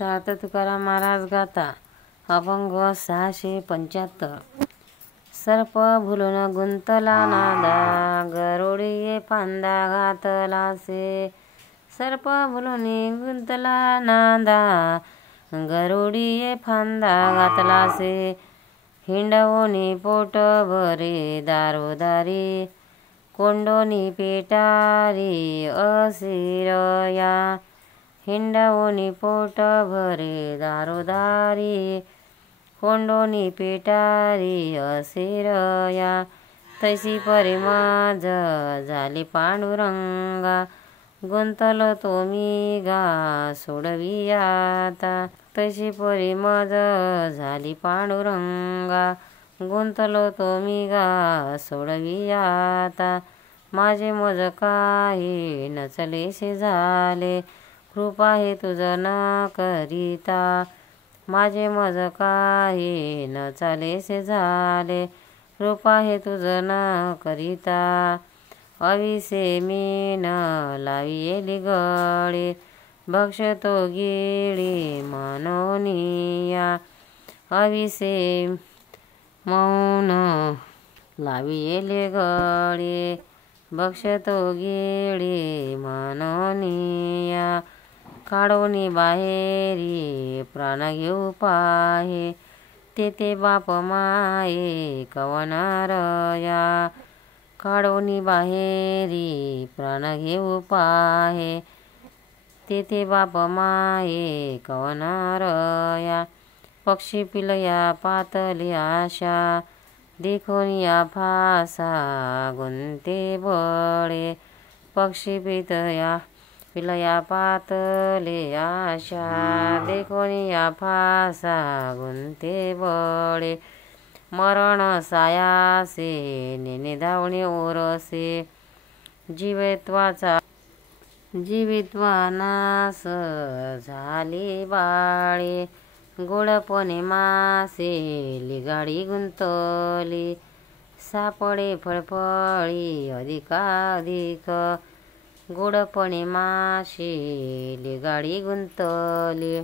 सात तुकाराम महाराज गाता अभंग 675. सर्प भुलून गुंतला नादा, गरुडिये फांदा घातलासे. सर्प भुलून गुंतला नादा, गरुडिये फांदा घातलासे. हिंडवोनी पोट भरे दारोदारी, कोंडोनी पेटारी असिरया. हिंडवोनी पोट भरे दारोदारी, कोंडोनी पेटारी असिरया. तैसी परी माझ झाली पांडुरंगा, गुंतलो तो मी गा सोडवी आता. तैसी परी माझ झाली पांडुरंगा, गुंतलो तो मी गा सोडवी आता. माझे मज काही नचलेसे झाले, कृपा हे तुझ न करिता. माझे मज काही न चालेसे झाले, कृपा हे तुझ न करिता. अविसे मी न लावियेली गळे, भक्षतो गिळी मनोनिया. अविसे मौन लावियेले गळे, भक्षतो गिळी मनोनिया. काढोनी बाहेरी प्राण घेऊ पाहे, तेथे बाप माये कवनारया. काढोनी बाहेरी प्राण घेऊ पाहे, तेथे बाप माये कवनारया. पक्षी पिलया पातली आशा, देखोनिया फासा गुंते बळे. पक्षी पिलया पातले आशा, देखोनिया फासा गुंते बळे. मरण सायासे नेने धावणे ओरसे, जीवित्वा नास झाली बाळे. गोडपणे मासे लिगाडी गुंतली, सापडे फळफळी अधिकाधिक. गोडपणे मासे लिगाडी गुंतली,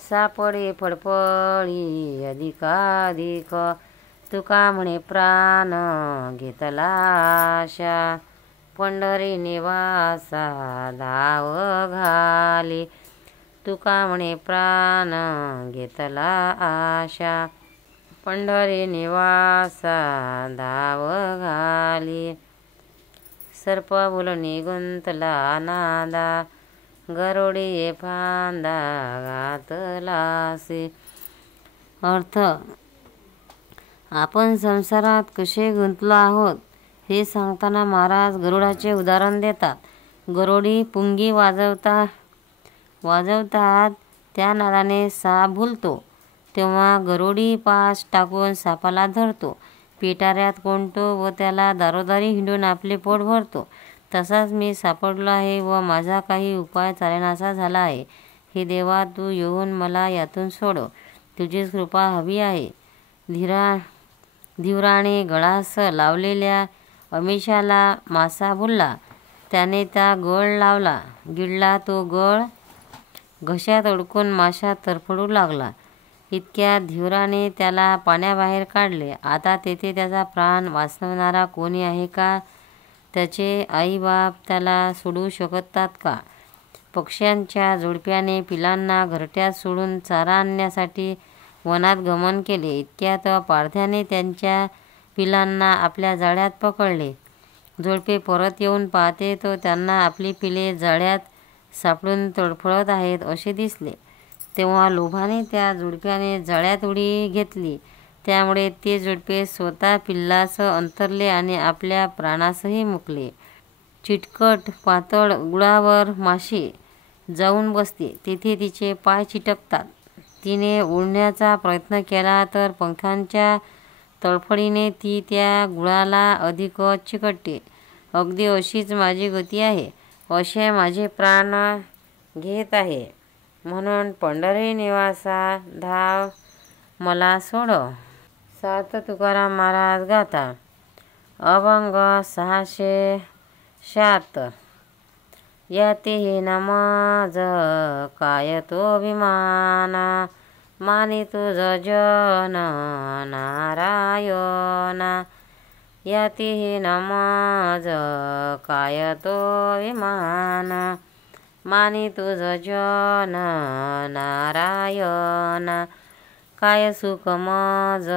सापडे फळफळी अधिकाधिक. तुका म्हणे प्राण घेतला आशा, पंढरी निवासा धाव घाली. तुका म्हणे प्राण घेतला आशा, पंढरी निवासा धाव घाली. सर्प भुलूनी गुंतला नादा, गरुडिये फांदा घातलासे. अर्थ: आपण संसारात कसे गुंतलो आहोत हे सांगताना महाराज गरुडाचे उदाहरण देतात. गरुडी पुंगी वाजवतात, त्या नादाने साप भुलतो, तेव्हा गरुडी पास टाकून सापाला धरतो, पेटाऱ्यात कोंडतो व त्याला दारोदारी हिंडून आपले पोट भरतो. तसाच मी सापडलो आहे व माझा काही उपाय चालेनासा झाला आहे. हे देवा, तू येऊन मला यातून सोडव, तुझीच कृपा हवी आहे. धीवराने गळास लावलेल्या अमिषाला मासा भुलला, त्याने त्या गळ लावला, गिळला. तो गळ घशात अडकून मासा तरफडू लागला. इतक्यात धीवराने त्याला पाण्याबाहेर काढले. आता तेथे त्याचा प्राण वाचवणारा कोणी आहे का? त्याचे आईबाप त्याला सोडू शकतात का? पक्ष्यांच्या जोडप्याने पिलांना घरट्यात सोडून चारा आणण्यासाठी वनात गमन केले. इतक्यात पारध्याने त्यांच्या पिलांना आपल्या जाळ्यात पकडले. जोडपे परत येऊन पाहते तो त्यांना आपली पिले जाळ्यात सापडून तडफडत आहेत असे दिसले. तेव्हा लोभाने त्या जोडप्याने जाळ्यात उडी घेतली. त्यामुळे ते जोडपे स्वतः पिल्लास अंतरले आणि आपल्या प्राणासही मुकले. चिटकट पातळ उघडावर माशी जाऊन बसते, तेथे तिचे पाय चिटकतात. तिने उडण्याचा प्रयत्न केला तर पंखांच्या तडफडीने ती त्या गुळाला अधिक चिकटते. अगदी अशीच माझी गती आहे, असे माझे प्राण घेत आहे. म्हणून पंढरी निवासा धाव मला सोडव. सात तुकाराम महाराज गाता अभंग 676. यती न माझ काय तो अभिमान, मानी तुझ जन नारायण. यती न माझ काय तो अभिमान, मानी तुझ जन नारायण. काय सुख मज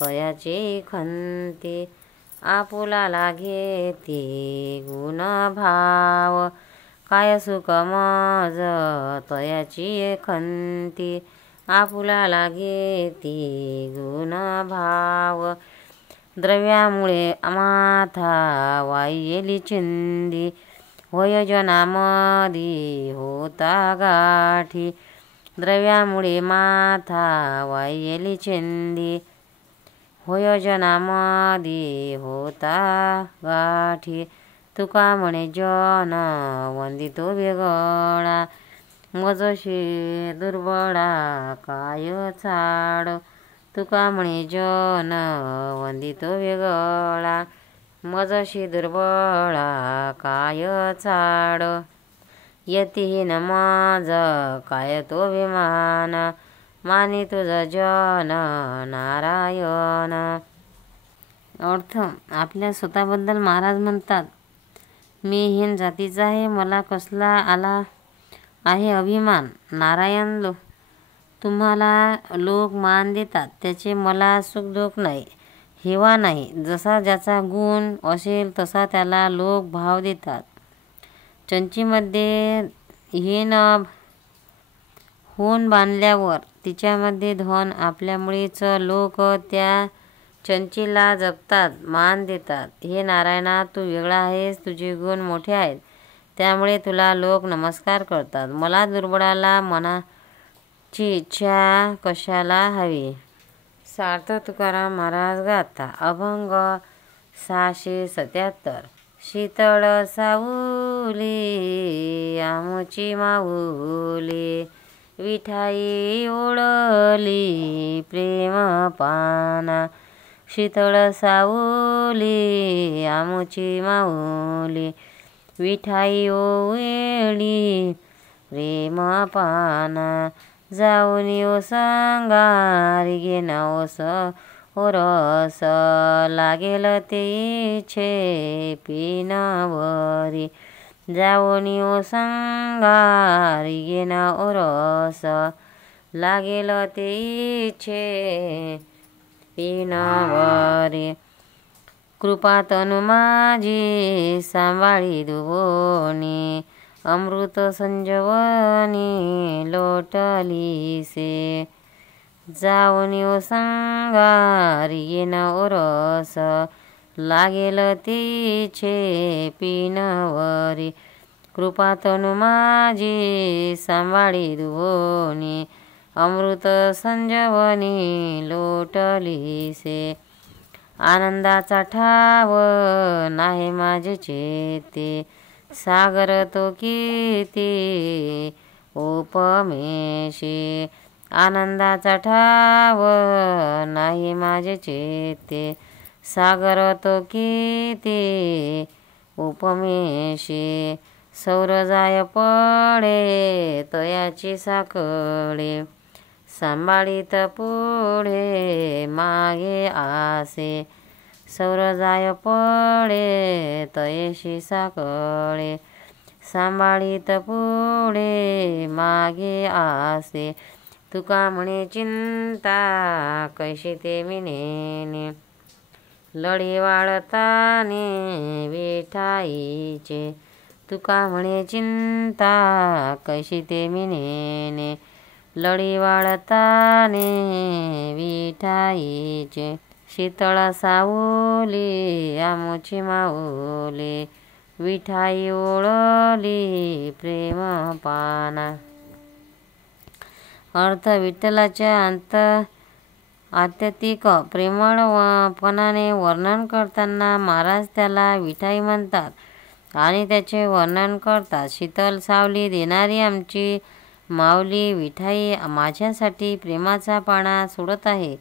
तयाची खंती, आपुला लागे ती गुण भाव. काय सुख मज तयाची खंती, आपुला लागे ती गुण भाव. द्रव्यामुळे माथा वाहिली चिंदी, होय जनामधी होता गाठी. द्रव्यामुळे माथा वाहिली चिंदी, होय जनामधी होता गाठी. तुका म्हणे जन वंदितो वेगळा, मजशी दुर्बळा काय चाड. तुका म्हणे जन वंदितो वेगळा, मजशी दुर्बळा काय चाड. यती न माझ काय तो अभिमान, मानी तुझ जन नारायण. अर्थ. आपल्या स्वतःबद्दल महाराज म्हणतात, मी हीन जातीचा आहे, मला कसला आला आहे अभिमान. नारायण तुम्हाला लोक मान देतात, त्याचे मला सुखदुःख नाही, हेवा नाही. जसा ज्याचा गुण असेल तसा त्याला लोक भाव देतात. चंचीमध्ये हीन होऊन बांधल्यावर तिच्यामध्ये धन आपल्यामुळेच लोक त्या चंचीला जपतात, मान देतात. हे नारायणा, तू वेगळा आहेस, तुझे गुण मोठे आहेत, त्यामुळे तुला लोक नमस्कार करतात. मला दुर्बळाला मनाची इच्छा कशाला हवी. सार्थ तुकाराम महाराज गाथा. अभंग 677. शीतळ सावली आमुची माऊली, विठाई ओळली प्रेम पाना. शीतळ सावली आमुची माऊली, विठाई ओळली प्रेम पाना. जाऊन ओ संगारी घेन ओस ओरस, लागेल ते इच्छे पिनवरी. जाऊन ओ संगारी घेन ओरस, लागेल ते इच्छे पिनवरी. कृपा तनु माझी सांभाळी दुबोनी, अमृत संजीवनी लोटलीसे. जाऊन ओ संगारी घेन ओरस, लागेल तिचे पिनवरी. कृपा तनु माझी सांभाळी दुबोनी, अमृत संजीवनी लोटलीसे. आनंदाचा ठाव नाही माझे चेते, सागर तो कीर्ती उपमेशी. आनंदाचा ठाव नाही माझे चेते, सागर तो कीर्ती उपमेशी. सौर जाय पडे तयाची साखळे, सांभाळीत पुढे मागे आसे. सौर जाय पडे तयशी साखळे, सांभाळीत पुढे मागे आसे. तुका म्हणे चिंता कैशी ते मिनेने, लढी वाळताने विठाईचे. तुका म्हणे चिंता कैशी ते मिनेने, लढी वाळताने विठाईचे. शीतळ सावली आमुची माऊली, विठाई ओळली प्रेम पाना. अर्थ. विठ्ठलाच्या आत्यंतिक प्रेमळपणाने वर्णन करताना महाराज त्याला विठाई म्हणतात आणि त्याचे वर्णन करतात. शीतल सावली देणारी आमची माऊली विठाई माझ्यासाठी प्रेमाचा पाळणा सोडत आहे.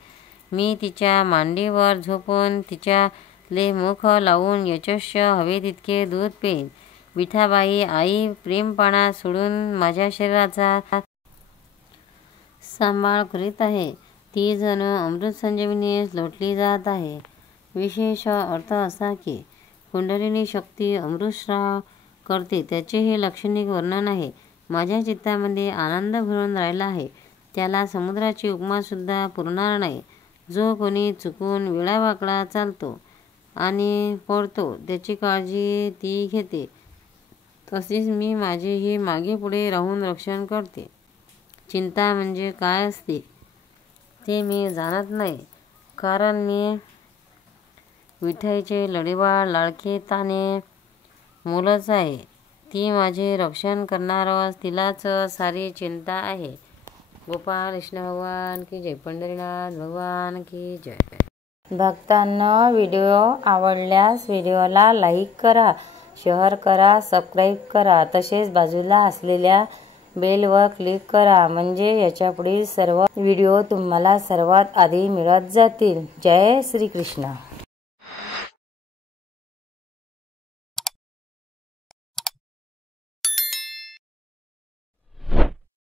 मी तिच्या मांडीवर झोपून तिच्याले मुख लावून यशस्वी हवे तितके दूध पेईन. विठाबाई आई प्रेमपणा सोडून माझ्या शरीराचा सांभाळ करीत आहे. ती जणू अमृत संजीवनीस लोटली जात आहे. विशेष अर्थ असा की कुंडलिनी शक्ती अमृतस्राव करते त्याचे हे लाक्षणिक वर्णन आहे. माझ्या चित्तामध्ये आनंद भरून राहिला आहे. त्याला समुद्राची उपमासुद्धा पुरणार नाही. जो कोणी चुकून वेळावाकडा चालतो आणि पडतो त्याची काळजी ती घेते. तसेच मी माझेही मागे पुढे राहून रक्षण करते. चिंता म्हणजे काय असते ते मी जाणत नाही, कारण मी विठईचे लढीवाळ लाडके ताने मुलंच आहे. ती माझे रक्षण करणारच, तिलाच सारी चिंता आहे. गोपाळ कृष्ण भगवान की जय. पंढरीनाथ भगवान की जय. भक्तांनो, व्हिडिओ आवडल्यास व्हिडिओला लाईक करा, शेअर करा, सबस्क्राईब करा. तसेच बाजूला असलेल्या बेलवर क्लिक करा, म्हणजे याच्यापुढील सर्व व्हिडिओ तुम्हाला सर्वात आधी मिळत जातील. जय श्री कृष्ण.